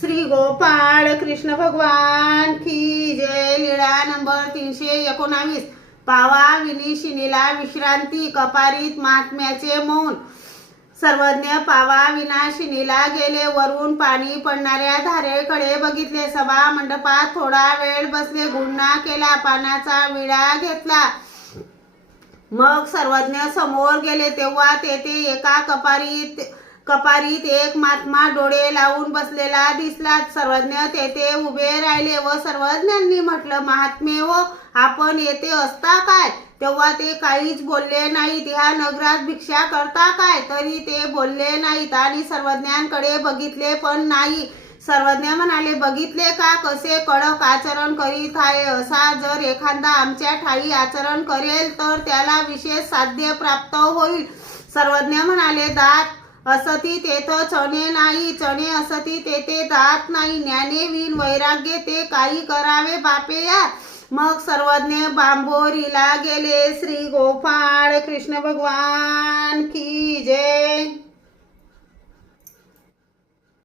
श्री गोपाळ कृष्ण भगवान की जय लीळा नंबर तीनशे एकोणावीस. पावा विनिशिनीला विश्रांती कपारीत महात्म्याचे मौन. सर्वज्ञ पावा विनाशिनीला गेले वरून पाणी पडणाऱ्या धारेकडे बघितले सभा मंडपात थोडा वेळ बसले गुन्हा केला पानाचा विडा घेतला. मग सर्वज्ञ समोर गेले तेव्हा तेथे एका कपारीत कपारीत एक महात्मा डोळे लावून बसलेला दिसला. सर्वज्ञ तेथे उभे राहिले व सर्वज्ञांनी म्हटलं महात्मे हो आपण येथे असता काय? तेव्हा ते काहीच बोलले नाहीत. ह्या नगरात भिक्षा करता काय? तरी ते बोलले नाहीत आणि सर्वज्ञांकडे बघितले पण नाही. सर्वज्ञ म्हणाले बघितले का? कसे कडक आचरण करीत आहे? असा जर एखादा आमच्या ठाई आचरण करेल तर त्याला विशेष साध्य प्राप्त होईल. सर्वज्ञ म्हणाले दात असती तेथ चणे नाही चणे असती तेथे दात नाही. ज्ञाने विन वैराग्य ते काही करावे बापे या मग सर्वज्ञ बांबोरीला गेले. श्री गोपाळ कृष्ण भगवान की जय.